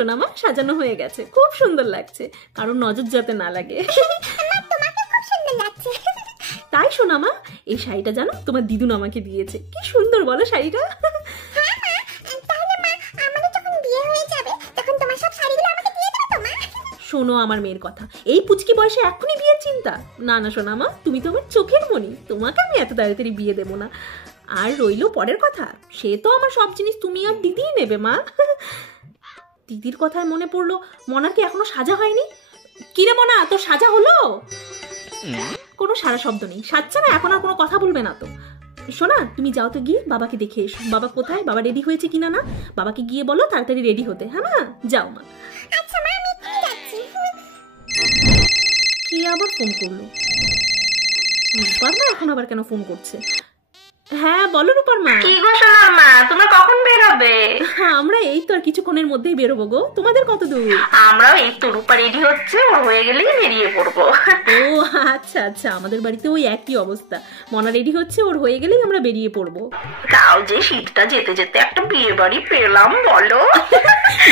সোনা মা, সাজানো হয়ে গেছে, খুব সুন্দর লাগছে, কারণ নজর যাতে না লাগে। তাই সোনা মা, এই শাড়িটা জানো তোমার দিদুন আমাকে দিয়েছে, কি সুন্দর বলো শাড়িটা। শোনো আমার মেয়ের কথা, এই পুচকি বয়সে এখনই বিয়ের চিন্তা? না না সোনা মা, তুমি তো আমার চোখের মণি, তোমাকে আমি এত তাড়াতাড়ি বিয়ে দেবো না। আর রইলো পরের কথা, সে তো আমার সব জিনিস তুমি আর দিদিই নেবে মা। দিদির কথায় মনে পড়লো, মনার কি এখনো সাজা হয়নি? কিরে মনা, তোর সাজা হলো? কোনো সারা শব্দ নেই, সাজছে না, এখন আর কোনো কথা বলবে না তো। শোনা, তুমি যাও তো গিয়ে বাবাকে দেখে এসো, বাবা কোথায়, বাবা রেডি হয়েছে কিনা না, বাবাকে গিয়ে বলো তাড়াতাড়ি রেডি হতে। হ্যাঁ মা, যাও মা। আচ্ছা মা, আমি যাচ্ছি। কি আবার ফোন করলো? রূপার মা এখন আবার কেন ফোন করছে? হ্যাঁ বলো রূপার মা। কি গো সোনার মা, তুমি কখন বের হবে? আমরা এই তো আর কিছুক্ষণের মধ্যেই বেরোবো গো। তোমাদের কত দূর? আমরাও এই তো, রূপা রেডি হচ্ছে, ওর হয়ে গেলেই বেরিয়ে পড়বো। ও আচ্ছা আচ্ছা, আমাদের বাড়িতে ওই একই অবস্থা, মনা রেডি হচ্ছে, ওর হয়ে গেলেই আমরা বেরিয়ে পড়বো। তাও যে শীতটা যেতে যেতে একটা বিয়ে বাড়ি পেলাম বলো।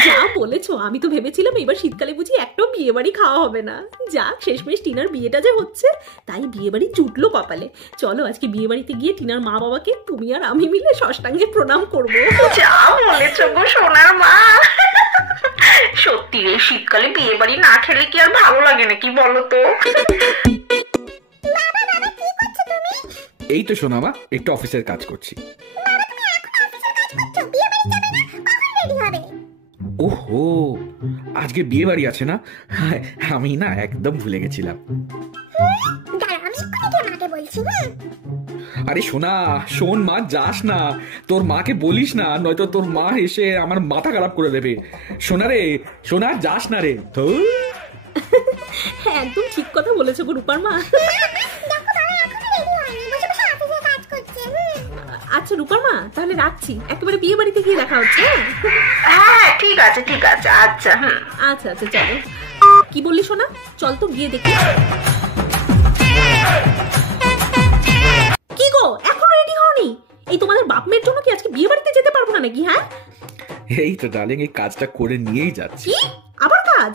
যা বলেছো, আমি তো ভেবেছিলাম এবার শীতকালে বুঝি একটাও বিয়ে বাড়ি খাওয়া হবে না। যাক, শেষমেশ টিনার বিয়েটা যে হচ্ছে, তাই বিয়ে বাড়ি জুটলো কপালে। চলো আজকে বিয়ে বাড়িতে গিয়ে টিনার মা বাবাকে তুমি আর আমি মিলে ষষ্ঠাঙ্গে প্রণাম করবো। যা বলেছো গো সোনার মা। সত্যি এই শীতকালে বিয়ে বাড়ি না খেলে কি আর ভালো লাগে নাকি বলো তো? এই তো সোনা মা, একটু অফিসের কাজ করছি। ওহো, আজকে বিয়ে বাড়ি আছে না? আমি না একদম ভুলে গেছিলাম। আরে সোনা, শোন মা, যাস না, তোর মাকে বলিস না, নয়তো তোর মা এসে আমার মাথা খারাপ করে দেবে। সোনা রে, সোনা, যাস না রে। হ্যাঁ একদম ঠিক কথা বলেছো গো রূপার মা। আচ্ছা রূপার মা, তাহলে রাখছি, একেবারে বিয়ে বাড়িতে গিয়ে দেখা হচ্ছে। হ্যাঁ ঠিক আছে ঠিক আছে, আচ্ছা। আচ্ছা আচ্ছা চলো। কি বললি সোনা? চল তো গিয়ে দেখি। কি গো, এখনো রেডি হওনি? এই তোমাদের বাপ মেয়ের জন্য কি আজকে বিয়ে বাড়িতে যেতে পারবো না নাকি? হ্যাঁ এই তো ডার্লিং, এই কাজটা করে নিয়েই যাচ্ছি। কি আবার কাজ?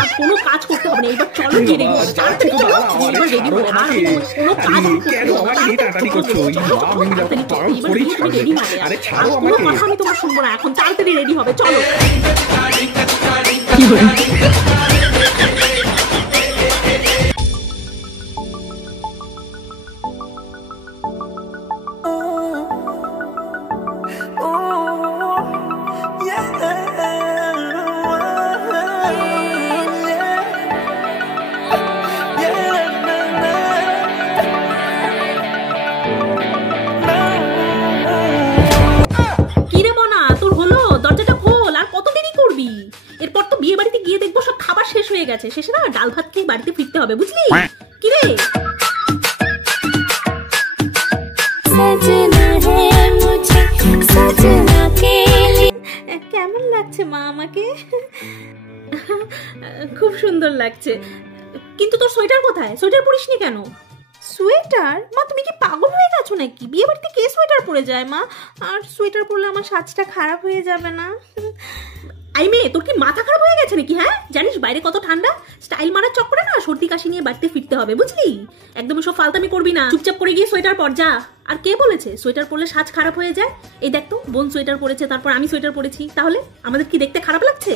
আর কোনো কাজ করতে হবে না, এবার চলো গিয়ে রেডি হও, তাড়াতাড়ি চলো, এবার রেডি হও। আর কোনো কাজ কেন আমাকে এই টাটাটি করছো? আমি যখন পারো করেই ছাড়বে। আরে ছাড়ো আমাকে। কোনো কথা আমি তোমার শুনবো না, এখন তাড়াতাড়ি রেডি হবে, চলো। এরপর তো বিয়ে বাড়িতে গিয়ে দেখবো সব খাবার শেষ হয়ে গেছে, শেষে না ডাল ভাত খেয়ে বাড়িতে ফিরতে হবে, বুঝলি? কি রে? কেমন লাগছে মা আমাকে? খুব সুন্দর লাগছে, কিন্তু তোর সোয়েটার কোথায়? সোয়েটার পরিসনি কেন? সোয়েটার? মা তুমি কি পাগল হয়ে গেছো নাকি? বিয়ে বাড়িতে কে সোয়েটার পরে যায় মা? আর সোয়েটার পরলে আমার সাজটা খারাপ হয়ে যাবে না? আই মেয়ে, তোর কি মাথা খারাপ হয়ে গেছে নাকি? হ্যাঁ, জানিস বাইরে কত ঠান্ডা, স্টাইল মারার চক্করে না সর্দি কাশি নিয়ে বাড়িতে ফিরতে হবে, বুঝলি? একদম সব ফালতামি করবি না, চুপচাপ করে গিয়ে সোয়েটার পর যা। আর কে বলেছে সোয়েটার পরলে সাজ খারাপ হয়ে যায়? এই দেখ তো, বোন সোয়েটার পরেছে, তারপর আমি সোয়েটার পরেছি, তাহলে আমাদের কি দেখতে খারাপ লাগছে?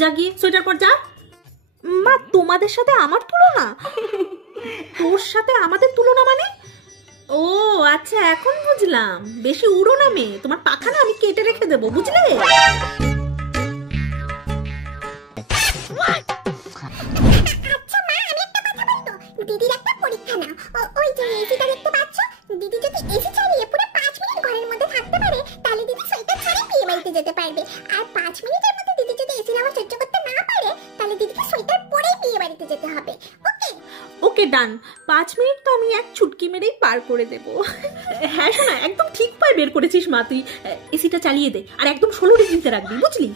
যা গিয়ে সোয়েটার পর যা। মা তোমাদের সাথে আমার তুলনা? তোর সাথে আমাদের তুলনা মানে? ও আচ্ছা, এখন বুঝলাম। বেশি উড়ো না মেয়ে, তোমার পাখানা আমি কেটে রেখে দেবো, বুঝলে? দিদির একটা পরীক্ষা নাও। ওই যে এসিটা দেখতে পাচ্ছ, দিদি যদি এসি চালিয়ে পুরো 5 মিনিট ঘরের মধ্যে থাকতে পারে, তাহলে দিদি সোয়েটার ছাড়াই বিয়ে বাড়িতে যেতে পারবে। আর 5 মিনিটের মধ্যে দিদি যদি এসি নাও সহ্য করতে না পারে, তাহলে দিদিকে সোয়েটার পরেই বিয়ে বাড়িতে যেতে হবে। ওকে ওকে ডান। 5 মিনিট তো আমি এক চুটকি মেরেই পার করে দেব। হ্যাঁ শোনা, একদম ঠিক পায়ে বের করেছিস মা তুই। এসিটা চালিয়ে দে, আর একদম 16 ডিগ্রিতে রাখবি, বুঝলি?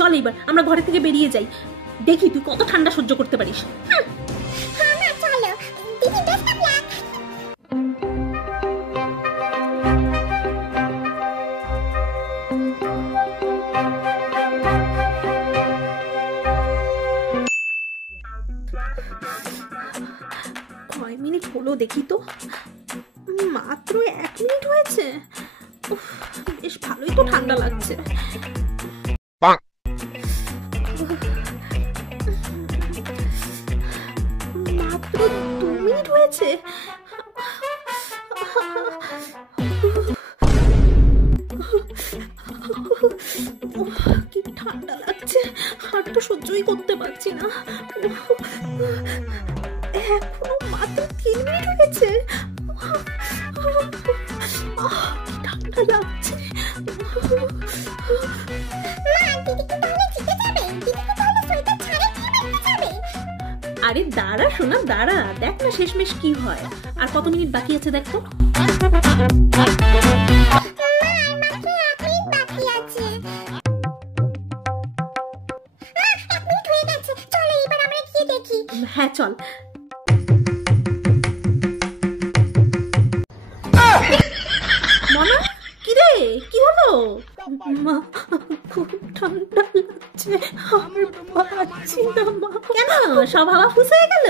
চল এবার আমরা ঘরে থেকে বেরিয়ে যাই, দেখি তুই কত ঠান্ডা সহ্য করতে পারিস। হ্যাঁ মা চলো, চলো দেখি তো। মাত্র 1 মিনিট হয়েছে। উফ, বেশ ভালোই তো ঠান্ডা লাগছে। মাত্র 2 মিনিট হয়েছে। কি ঠান্ডা লাগছে, আর তো সহ্যই করতে পারছি না। এখনো মাত্র 3 মিনিট হয়েছে। ঠান্ডা লাগছে। আরে দাঁড়া সোনা দাঁড়া, দেখ না শেষমেশ কি হয়। আর কত মিনিট বাকি আছে দেখো। হ্যাঁ চল। মামা কি রে, কি হলো? মা খুব ঠান্ডা লাগছে, আর পারছি না মা। কেন সব হাওয়া ফুস হয়ে গেল?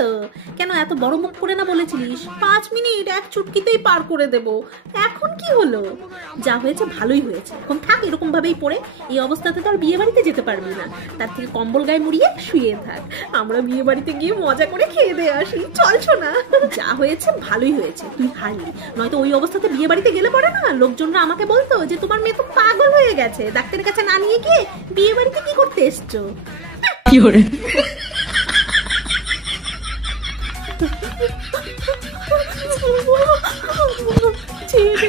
কেন এত বড় মুখ করে না বলেছিলিস 5 মিনিট এক চুটকিতেই পার করে দেব? এখন কি হলো? যা হয়েছে ভালোই হয়েছে, এখন থাক এরকম ভাবেই পড়ে। এই অবস্থাতে তো আর বিয়ে বাড়িতে যেতে পারবি না, তার থেকে কম্বল গায়ে মুড়িয়ে শুয়ে থাক। আমরা বিয়ে বাড়িতে গিয়ে মজা করে খেয়ে দিয়ে আসি, চল না। যা হয়েছে ভালোই হয়েছে, তুই হারলি। নয়তো ওই অবস্থাতে বিয়ে বাড়িতে গেলে পরে না লোকজনরা আমাকে বলতো যে তোমার মেয়ে তো পাগল হয়ে গেছে, ডাক্তারের কাছে না নিয়ে গিয়ে বিয়ে বাড়িতে কি করতে এসছো। কি করে ছেড়ে